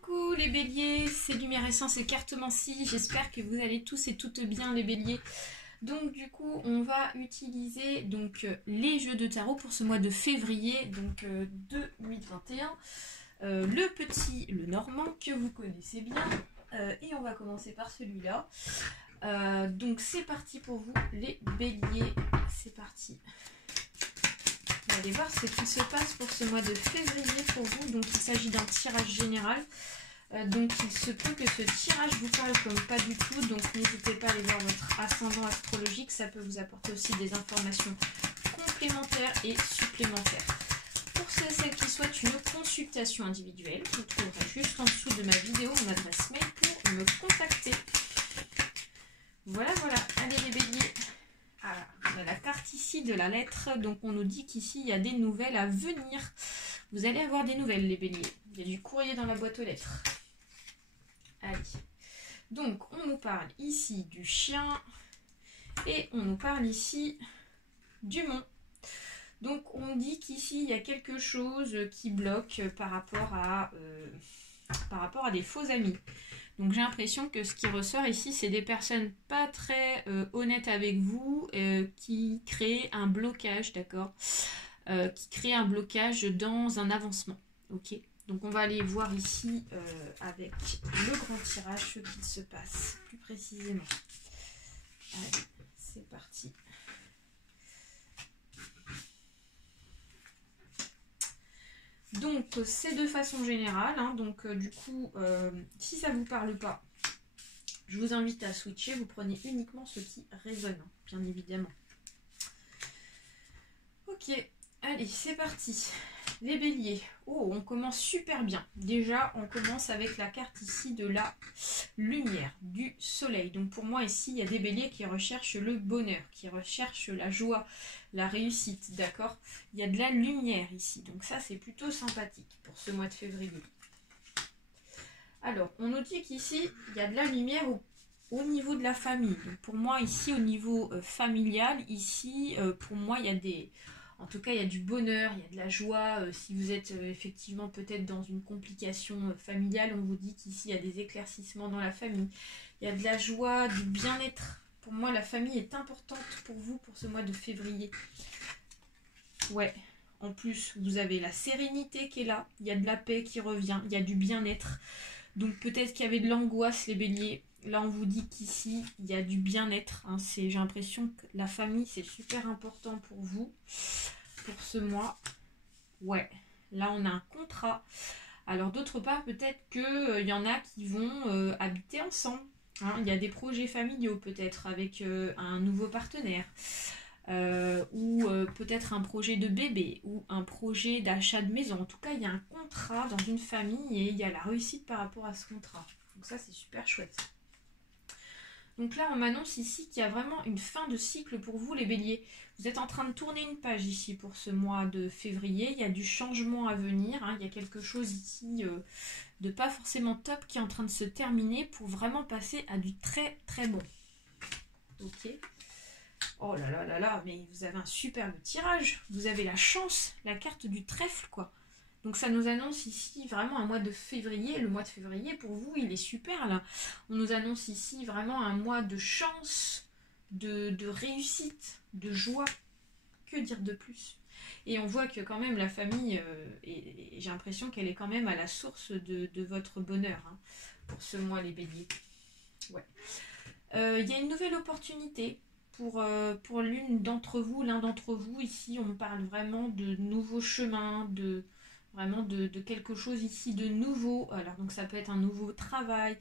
Coucou les béliers, c'est Lumière Essence et Cartomancie, j'espère que vous allez tous et toutes bien les béliers. Donc du coup on va utiliser les jeux de tarot pour ce mois de février 2021. Le petit, le normand que vous connaissez bien, et on va commencer par celui-là. Donc c'est parti pour vous les béliers, c'est parti. On va aller voir ce qui se passe pour ce mois de février pour vous. Donc il s'agit d'un tirage général. Donc il se peut que ce tirage vous parle comme pas du tout. Donc n'hésitez pas à aller voir votre ascendant astrologique. Ça peut vous apporter aussi des informations complémentaires et supplémentaires. Pour ceux et celles qui souhaitent une consultation individuelle, vous trouverez juste en dessous de ma vidéo mon adresse mail pour me contacter. Voilà. Allez les béliers. Voilà, on a la carte ici de la lettre, donc on nous dit qu'ici il y a des nouvelles à venir. Vous allez avoir des nouvelles les béliers, il y a du courrier dans la boîte aux lettres. Allez, donc on nous parle ici du chien et on nous parle ici du mont. Donc on dit qu'ici il y a quelque chose qui bloque par rapport à des faux amis. Donc j'ai l'impression que ce qui ressort ici, c'est des personnes pas très honnêtes avec vous, qui créent un blocage, d'accord, qui créent un blocage dans un avancement, ok. Donc on va aller voir ici avec le grand tirage ce qu'il se passe plus précisément. Allez, c'est parti. Donc c'est de façon générale, hein, donc du coup, si ça ne vous parle pas, je vous invite à switcher, vous prenez uniquement ce qui résonne, hein, bien évidemment. Ok, allez, c'est parti. Les béliers, oh, on commence super bien. Déjà, on commence avec la carte ici de la lumière, du soleil. Donc pour moi ici, il y a des béliers qui recherchent le bonheur, qui recherchent la joie, la réussite, d'accord. Il y a de la lumière ici, donc ça c'est plutôt sympathique pour ce mois de février. Alors, on nous dit qu'ici, il y a de la lumière au niveau de la famille. Donc pour moi ici, au niveau familial, ici, pour moi, il y a des... En tout cas, il y a du bonheur, il y a de la joie. Si vous êtes effectivement peut-être dans une complication familiale, on vous dit qu'ici, il y a des éclaircissements dans la famille. Il y a de la joie, du bien-être. Pour moi, la famille est importante pour vous pour ce mois de février. Ouais, en plus, vous avez la sérénité qui est là. Il y a de la paix qui revient. Il y a du bien-être. Donc peut-être qu'il y avait de l'angoisse, les béliers. Là, on vous dit qu'ici, il y a du bien-être. Hein. J'ai l'impression que la famille, c'est super important pour vous, pour ce mois. Ouais, là, on a un contrat. Alors, d'autre part, peut-être qu'il y en a qui vont habiter ensemble. Hein. Il y a des projets familiaux, peut-être, avec un nouveau partenaire. Ou peut-être un projet de bébé, ou un projet d'achat de maison. En tout cas, il y a un contrat dans une famille et il y a la réussite par rapport à ce contrat. Donc ça, c'est super chouette. Donc là, on m'annonce ici qu'il y a vraiment une fin de cycle pour vous, les béliers. Vous êtes en train de tourner une page ici pour ce mois de février. Il y a du changement à venir. Hein. Il y a quelque chose ici de pas forcément top qui est en train de se terminer pour vraiment passer à du très très bon. Ok. Oh là là, mais vous avez un superbe tirage. Vous avez la chance, la carte du trèfle, quoi. Donc ça nous annonce ici vraiment un mois de février. Le mois de février, pour vous, il est super, là. On nous annonce ici vraiment un mois de chance, de réussite, de joie. Que dire de plus? Et on voit que quand même la famille, et j'ai l'impression qu'elle est quand même à la source de votre bonheur, hein, pour ce mois, les béliers. Ouais. Il y a une nouvelle opportunité. Pour l'une d'entre vous, l'un d'entre vous, ici, on parle vraiment de nouveaux chemins, vraiment de quelque chose ici de nouveau. Alors, donc ça peut être un nouveau travail,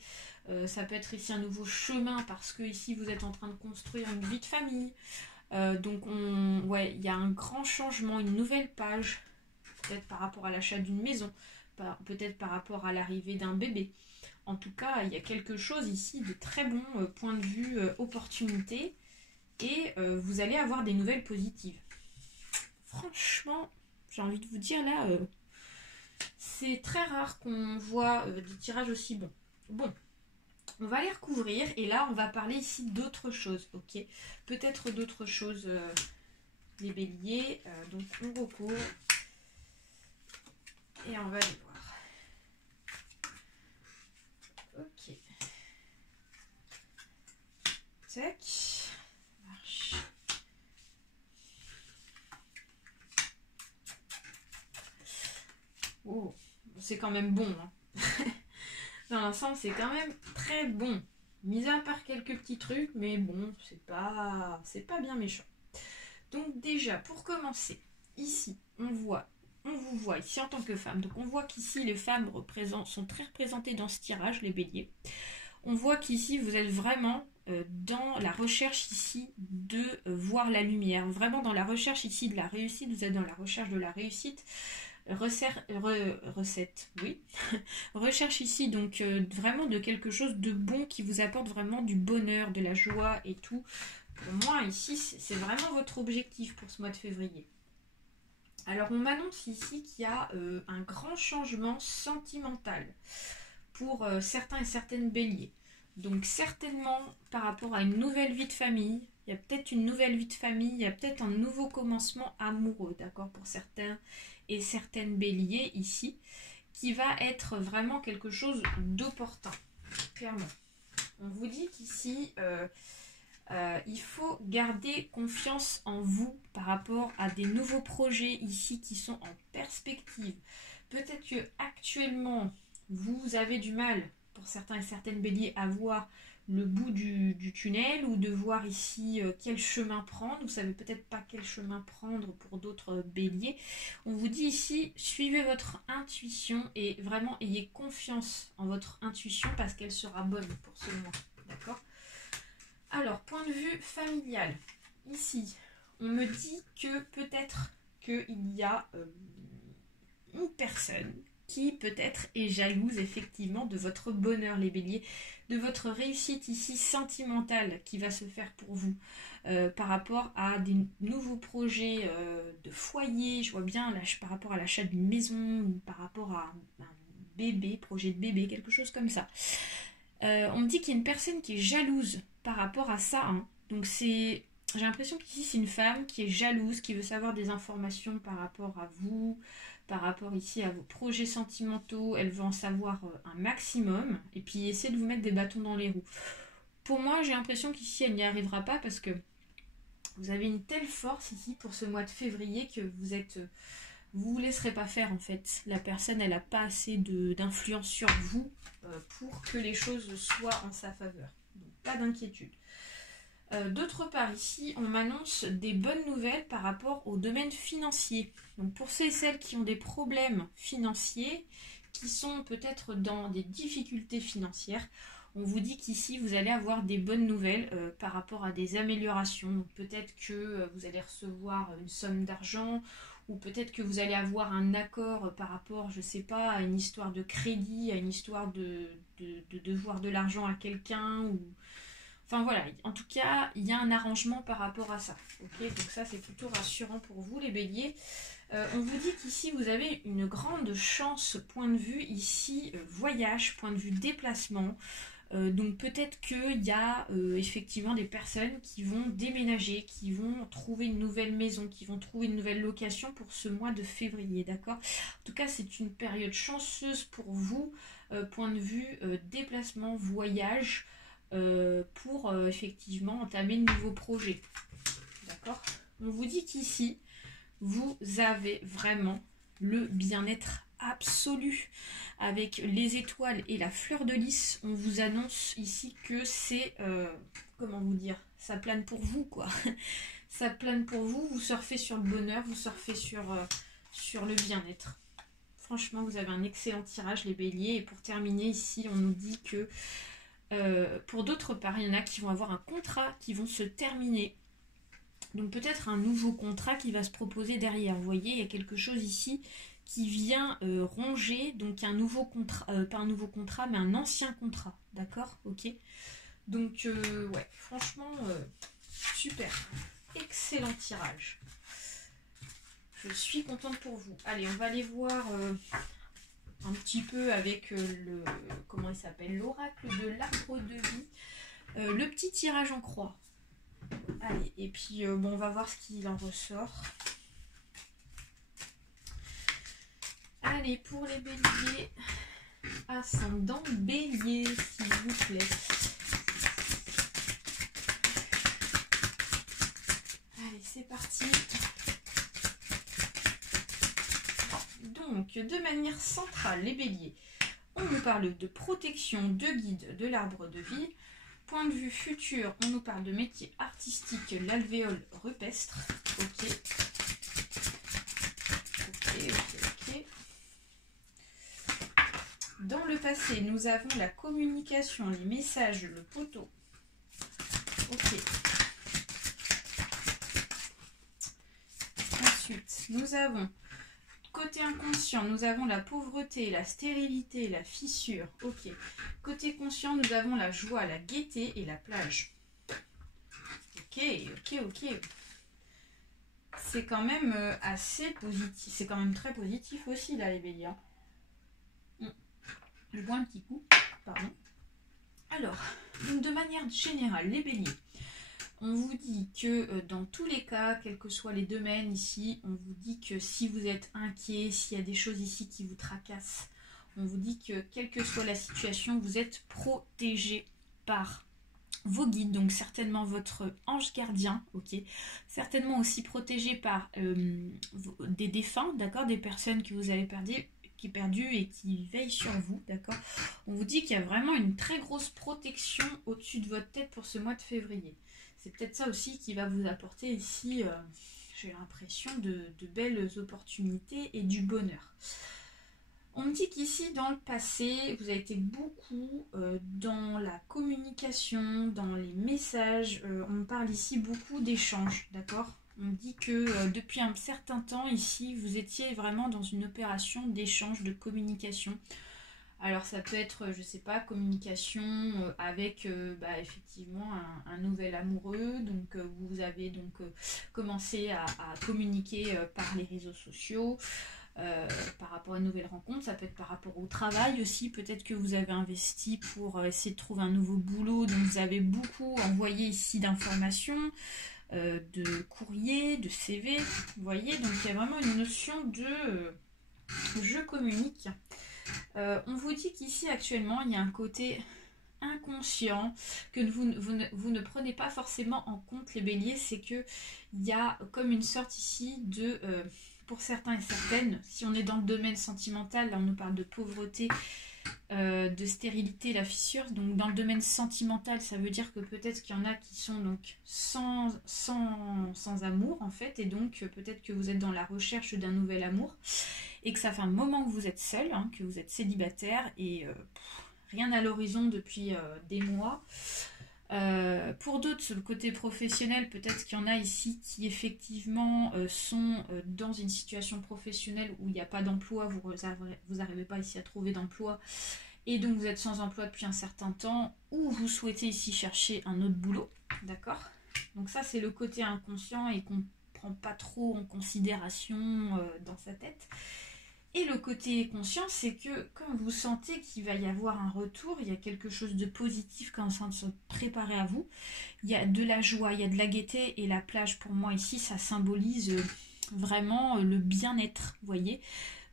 ça peut être ici un nouveau chemin, parce que ici, vous êtes en train de construire une vie de famille. Ouais, il y a un grand changement, une nouvelle page, peut-être par rapport à l'achat d'une maison, peut-être par rapport à l'arrivée d'un bébé. En tout cas, il y a quelque chose ici de très bon point de vue opportunité. Et vous allez avoir des nouvelles positives. Franchement, j'ai envie de vous dire là, c'est très rare qu'on voit des tirages aussi bons. Bon, on va les recouvrir et là on va parler ici d'autres choses, ok? Peut-être d'autres choses, les béliers. Donc on recouvre et on va les voir. tac. Ça marche. Oh, c'est quand même bon. Hein. Dans l'ensemble, c'est quand même très bon. Mis à part quelques petits trucs, mais bon, c'est pas bien méchant. Donc déjà, pour commencer, ici, on vous voit ici en tant que femme. Donc on voit qu'ici, les femmes sont très représentées dans ce tirage, les béliers. On voit qu'ici, vous êtes vraiment dans la recherche ici de voir la lumière. Vraiment dans la recherche ici de la réussite. Vous êtes dans la recherche de la réussite. Recette, oui. Recherche ici donc vraiment de quelque chose de bon qui vous apporte vraiment du bonheur, de la joie et tout. Pour moi ici c'est vraiment votre objectif pour ce mois de février. Alors on m'annonce ici qu'il y a un grand changement sentimental pour certains et certaines béliers. Donc certainement par rapport à une nouvelle vie de famille, il y a peut-être une nouvelle vie de famille, il y a peut-être un nouveau commencement amoureux, d'accord, pour certains et certaines béliers ici, qui va être vraiment quelque chose d'opportun, clairement. On vous dit qu'ici, il faut garder confiance en vous par rapport à des nouveaux projets ici qui sont en perspective. Peut-être que actuellement, vous avez du mal, pour certains et certaines béliers, à voir le bout du tunnel ou de voir ici quel chemin prendre. Vous savez peut-être pas quel chemin prendre pour d'autres béliers. On vous dit ici, suivez votre intuition et vraiment ayez confiance en votre intuition parce qu'elle sera bonne pour ce mois. D'accord ? Alors, point de vue familial. Ici, on me dit que peut-être qu'il y a une personne qui peut-être est jalouse effectivement de votre bonheur les béliers, de votre réussite ici sentimentale qui va se faire pour vous par rapport à des nouveaux projets de foyer, je vois bien là, par rapport à l'achat d'une maison ou par rapport à un bébé, projet de bébé, quelque chose comme ça. On me dit qu'il y a une personne qui est jalouse par rapport à ça, hein. Donc j'ai l'impression qu'ici c'est une femme qui est jalouse, qui veut savoir des informations par rapport à vous, par rapport ici à vos projets sentimentaux. Elle veut en savoir un maximum et puis essayer de vous mettre des bâtons dans les roues. Pour moi, j'ai l'impression qu'ici elle n'y arrivera pas parce que vous avez une telle force ici pour ce mois de février que vous laisserez pas faire en fait. La personne, elle n'a pas assez d'influence sur vous pour que les choses soient en sa faveur. Donc pas d'inquiétude. D'autre part, ici, on m'annonce des bonnes nouvelles par rapport au domaine financier. Donc pour ceux et celles qui ont des problèmes financiers, qui sont peut-être dans des difficultés financières, on vous dit qu'ici, vous allez avoir des bonnes nouvelles par rapport à des améliorations. Donc peut-être que vous allez recevoir une somme d'argent, ou peut-être que vous allez avoir un accord par rapport, je ne sais pas, à une histoire de crédit, à une histoire de devoir de l'argent à quelqu'un, ou... Enfin voilà, en tout cas, il y a un arrangement par rapport à ça. Okay, donc ça, c'est plutôt rassurant pour vous, les béliers. On vous dit qu'ici, vous avez une grande chance, point de vue ici, voyage, point de vue déplacement. Donc peut-être qu'il y a effectivement des personnes qui vont déménager, qui vont trouver une nouvelle maison, qui vont trouver une nouvelle location pour ce mois de février, d'accord ? En tout cas, c'est une période chanceuse pour vous, point de vue déplacement, voyage, pour effectivement entamer de nouveaux projets. D'accord ? On vous dit qu'ici, vous avez vraiment le bien-être absolu. Avec les étoiles et la fleur de lys, on vous annonce ici que c'est, comment vous dire, ça plane pour vous, quoi. Ça plane pour vous, vous surfez sur le bonheur, vous surfez sur le bien-être. Franchement, vous avez un excellent tirage, les béliers. Et pour terminer, ici, on nous dit que pour d'autres part, il y en a qui vont avoir un contrat qui vont se terminer. Donc peut-être un nouveau contrat qui va se proposer derrière. Vous voyez, il y a quelque chose ici qui vient ronger, donc un nouveau contrat, pas un nouveau contrat, mais un ancien contrat. D'accord ? Ok. Donc, ouais, franchement, super. Excellent tirage. Je suis contente pour vous. Allez, on va aller voir... un petit peu avec le, comment il s'appelle, l'oracle de l'arbre de vie, le petit tirage en croix. Allez, et puis bon, on va voir ce qu'il en ressort. Allez, pour les béliers, ascendant bélier, s'il vous plaît. c'est parti. Donc, de manière centrale, les béliers, on nous parle de protection, de guide, de l'arbre de vie. Point de vue futur, on nous parle de métier artistique, l'alvéole rupestre. Ok. Ok. Dans le passé, nous avons la communication, les messages, le poteau. Ok. Ensuite, nous avons, côté inconscient, nous avons la pauvreté, la stérilité, la fissure. Ok. Côté conscient, nous avons la joie, la gaieté et la plage. Ok. C'est quand même assez positif. C'est quand même très positif aussi, là, les béliers. Je bois un petit coup. Pardon. Alors, de manière générale, les béliers, on vous dit que dans tous les cas, quels que soient les domaines ici, on vous dit que si vous êtes inquiet, s'il y a des choses ici qui vous tracassent, on vous dit que quelle que soit la situation, vous êtes protégé par vos guides, donc certainement votre ange gardien, ok, certainement aussi protégé par des défunts, d'accord, des personnes que vous avez perdues et qui veillent sur vous, d'accord. On vous dit qu'il y a vraiment une très grosse protection au-dessus de votre tête pour ce mois de février. C'est peut-être ça aussi qui va vous apporter ici, j'ai l'impression, de belles opportunités et du bonheur. On me dit qu'ici, dans le passé, vous avez été beaucoup dans la communication, dans les messages. On me parle ici beaucoup d'échanges, d'accord. On me dit que depuis un certain temps, ici, vous étiez vraiment dans une opération d'échange, de communication. Alors ça peut être, je sais pas, communication avec effectivement un nouvel amoureux. Donc vous avez donc commencé à communiquer par les réseaux sociaux. Par rapport à une nouvelle rencontre, ça peut être par rapport au travail aussi, peut-être que vous avez investi pour essayer de trouver un nouveau boulot, donc vous avez beaucoup envoyé ici d'informations, de courriers, de CV, vous voyez, donc il y a vraiment une notion de je communique. On vous dit qu'ici actuellement il y a un côté inconscient que vous ne prenez pas forcément en compte, les béliers, c'est que il y a comme une sorte ici de pour certains et certaines, si on est dans le domaine sentimental, là on nous parle de pauvreté, de stérilité, la fissure. Donc dans le domaine sentimental, ça veut dire que peut-être qu'il y en a qui sont donc sans amour en fait, et donc peut-être que vous êtes dans la recherche d'un nouvel amour, et que ça fait un moment que vous êtes seul, hein, que vous êtes célibataire, et rien à l'horizon depuis des mois. Pour d'autres, sur le côté professionnel, peut-être qu'il y en a ici qui effectivement sont dans une situation professionnelle où il n'y a pas d'emploi, vous n'arrivez pas ici à trouver d'emploi, et donc vous êtes sans emploi depuis un certain temps, ou vous souhaitez ici chercher un autre boulot, d'accord. Donc ça c'est le côté inconscient et qu'on ne prend pas trop en considération dans sa tête. Et le côté conscient, c'est que comme vous sentez qu'il va y avoir un retour, il y a quelque chose de positif qui est en train de se préparer à vous. Il y a de la joie, il y a de la gaieté, et la plage pour moi ici, ça symbolise vraiment le bien-être, vous voyez.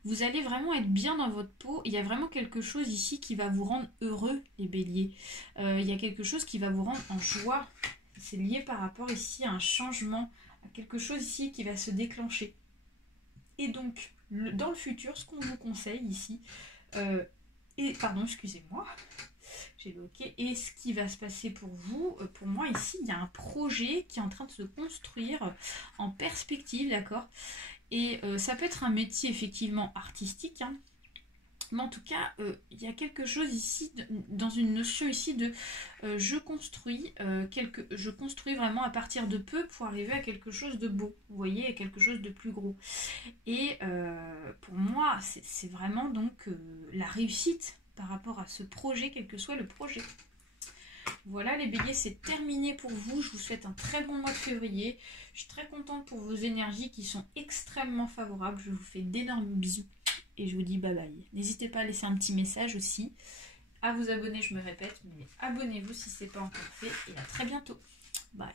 Vous allez vraiment être bien dans votre peau. Il y a vraiment quelque chose ici qui va vous rendre heureux, les béliers. Il y a quelque chose qui va vous rendre en joie. C'est lié par rapport ici à un changement, à quelque chose ici qui va se déclencher. Et donc, dans le futur, ce qu'on vous conseille ici, excusez-moi, j'ai bloqué, et ce qui va se passer pour vous, pour moi ici, il y a un projet qui est en train de se construire en perspective, d'accord. Et ça peut être un métier effectivement artistique, hein. Mais en tout cas, il y a quelque chose ici, dans une notion ici de je construis vraiment à partir de peu pour arriver à quelque chose de beau, vous voyez, à quelque chose de plus gros. Et pour moi, c'est vraiment donc la réussite par rapport à ce projet, quel que soit le projet. Voilà les béliers, c'est terminé pour vous. Je vous souhaite un très bon mois de février. Je suis très contente pour vos énergies qui sont extrêmement favorables. Je vous fais d'énormes bisous et je vous dis bye bye. N'hésitez pas à laisser un petit message aussi, à vous abonner, je me répète, mais abonnez-vous si ce n'est pas encore fait, et à très bientôt. Bye.